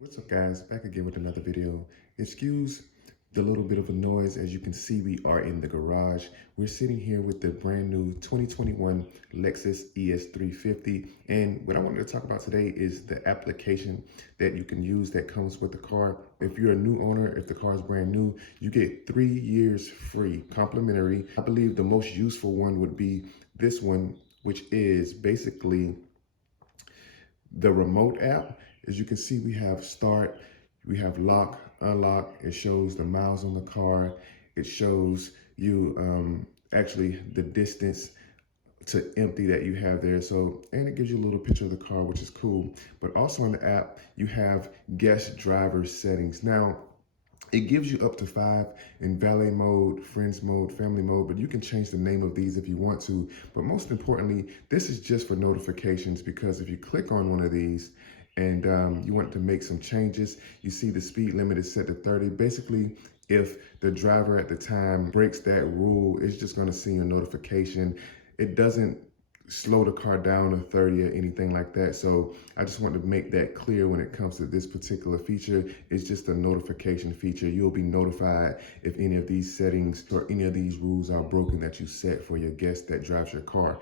What's up guys, back again with another video. Excuse the little bit of a noise. As you can see, we are in the garage. We're sitting here with the brand new 2021 Lexus ES 350. And what I wanted to talk about today is the application that you can use that comes with the car. If you're a new owner, if the car is brand new, you get 3 years free, complimentary. I believe the most useful one would be this one, which is basically the remote app. As you can see, we have start, we have lock, unlock. It shows the miles on the car. It shows you actually the distance to empty that you have there. So, and it gives you a little picture of the car, which is cool. But also in the app, you have guest driver settings. Now, it gives you up to 5 in valet mode, friends mode, family mode, but you can change the name of these if you want to. But most importantly, this is just for notifications, because if you click on one of these and you want to make some changes, you see the speed limit is set to 30. Basically, if the driver at the time breaks that rule, it's just gonna send you a notification. It doesn't slow the car down to 30 or anything like that. So I just want to make that clear when it comes to this particular feature. It's just a notification feature. You'll be notified if any of these settings or any of these rules are broken that you set for your guest that drives your car.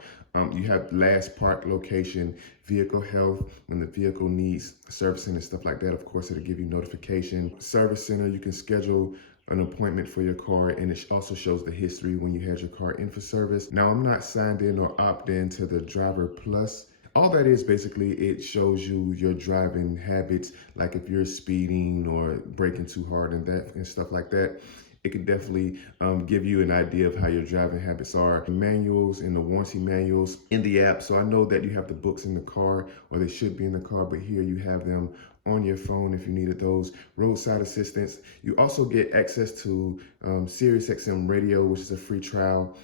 You have last park location, vehicle health, when the vehicle needs servicing and stuff like that. Of course, it'll give you notification. Service center, you can schedule an appointment for your car, and it also shows the history when you had your car in for service. Now, I'm not signed in or opt in to the Driver Plus. All that is basically, it shows you your driving habits, like if you're speeding or braking too hard and stuff like that. It can definitely give you an idea of how your driving habits are. The manuals and the warranty manuals in the app. So I know that you have the books in the car, or they should be in the car, but here you have them on your phone if you needed those. Roadside assistance. You also get access to Sirius XM radio, which is a free trial,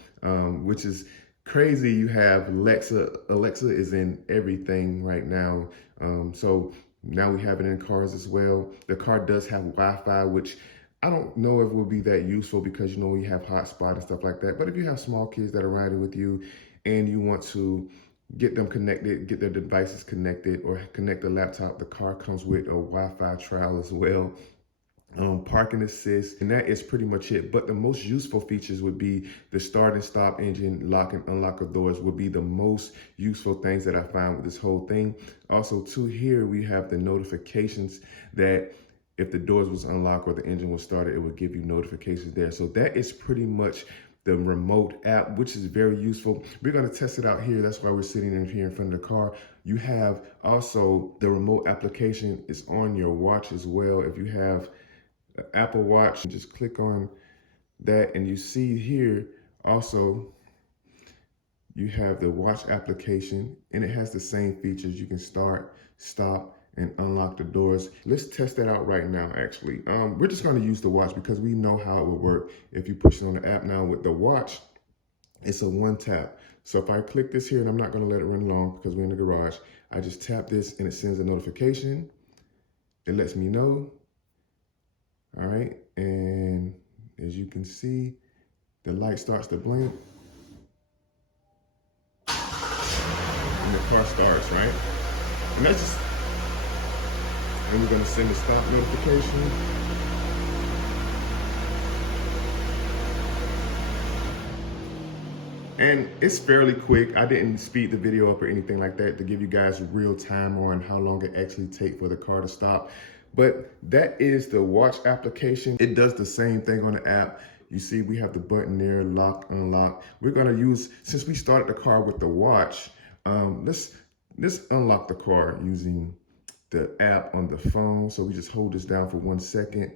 which is crazy. You have Alexa. Alexa is in everything right now. So now we have it in cars as well. The car does have Wi-Fi, which I don't know if it will be that useful, because you know we have hotspot and stuff like that. But if you have small kids that are riding with you and you want to get them connected, get their devices connected, or connect the laptop, the car comes with a Wi-Fi trial as well. Parking assist, and that is pretty much it. But the most useful features would be the start and stop engine, lock and unlock of doors would be the most useful things that I found with this whole thing. Also too, here we have the notifications that if the doors was unlocked or the engine was started, it would give you notifications there. So that is pretty much the remote app, which is very useful. We're gonna test it out here. That's why we're sitting in here in front of the car. You have also the remote application is on your watch as well. If you have an Apple Watch, just click on that and you see here also you have the watch application, and it has the same features. You can start, stop, and unlock the doors. Let's test that out right now, actually. We're just gonna use the watch because we know how it would work if you push it on the app. Now with the watch, it's a one tap. So if I click this here, and I'm not gonna let it run long because we're in the garage, I just tap this and it sends a notification. It lets me know. All right, and as you can see, the light starts to blink. And the car starts, right? And that's just, and we're gonna send a stop notification. And it's fairly quick. I didn't speed the video up or anything like that to give you guys real time on how long it actually takes for the car to stop. But that is the watch application. It does the same thing on the app. You see we have the button there, lock, unlock. We're gonna use, since we started the car with the watch, let's unlock the car using the app on the phone. So we just hold this down for 1 second,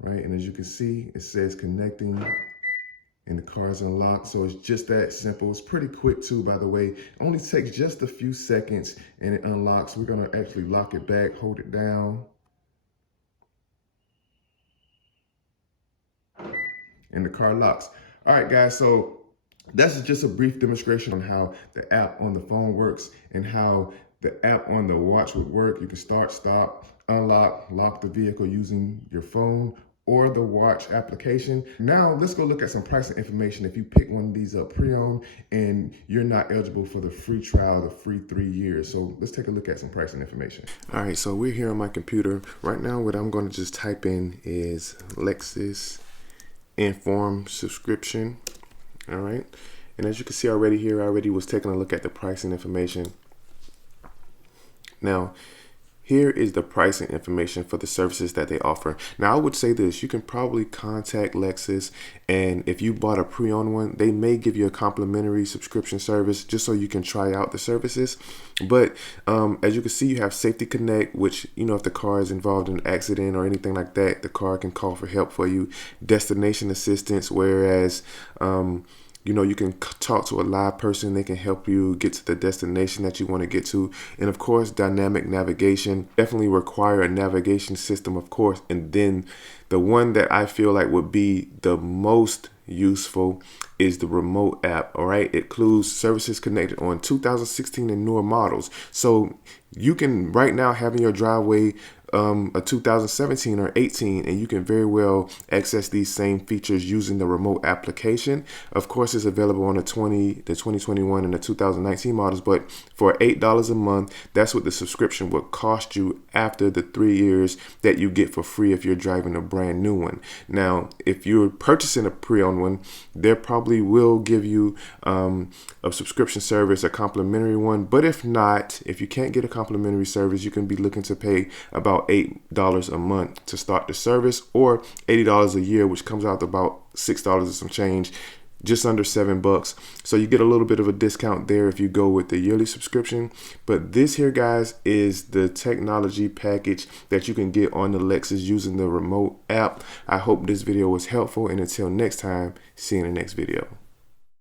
right? And as you can see, it says connecting and the car is unlocked. So it's just that simple. It's pretty quick too, by the way. It only takes just a few seconds and it unlocks. We're gonna actually lock it back, hold it down. And the car locks. All right, guys, so that's just a brief demonstration on how the app on the phone works and how the app on the watch would work. You can start, stop, unlock, lock the vehicle using your phone or the watch application. Now let's go look at some pricing information if you pick one of these up pre-owned and you're not eligible for the free trial, the free 3 years. So let's take a look at some pricing information. All right, so we're here on my computer. Right now what I'm going to just type in is Lexus Enform subscription. All right, and as you can see already here, I already was taking a look at the pricing information. Now, here is the pricing information for the services that they offer. Now, I would say this, you can probably contact Lexus, and if you bought a pre-owned one, they may give you a complimentary subscription service just so you can try out the services. But as you can see, you have Safety Connect, which, you know, if the car is involved in an accident or anything like that, the car can call for help for you. Destination assistance, whereas you know, you can talk to a live person. They can help you get to the destination that you want to get to. And of course, dynamic navigation. Definitely require a navigation system, of course. And then the one that I feel like would be the most useful is the remote app. All right, it includes services connected on 2016 and newer models. So you can right now have in your driveway a 2017 or 18, and you can very well access these same features using the remote application. Of course, it's available on the 2021 and the 2019 models, but for $8 a month, that's what the subscription would cost you after the 3 years that you get for free if you're driving a brand new one. Now, if you're purchasing a pre-owned one, they probably will give you a subscription service, a complimentary one. But if not, if you can't get a complimentary service, you can be looking to pay about $8 a month to start the service, or $80 a year, which comes out to about $6 and some change, just under $7. So you get a little bit of a discount there if you go with the yearly subscription. But this here, guys, is the technology package that you can get on the Lexus using the remote app. I hope this video was helpful, and until next time, see you in the next video.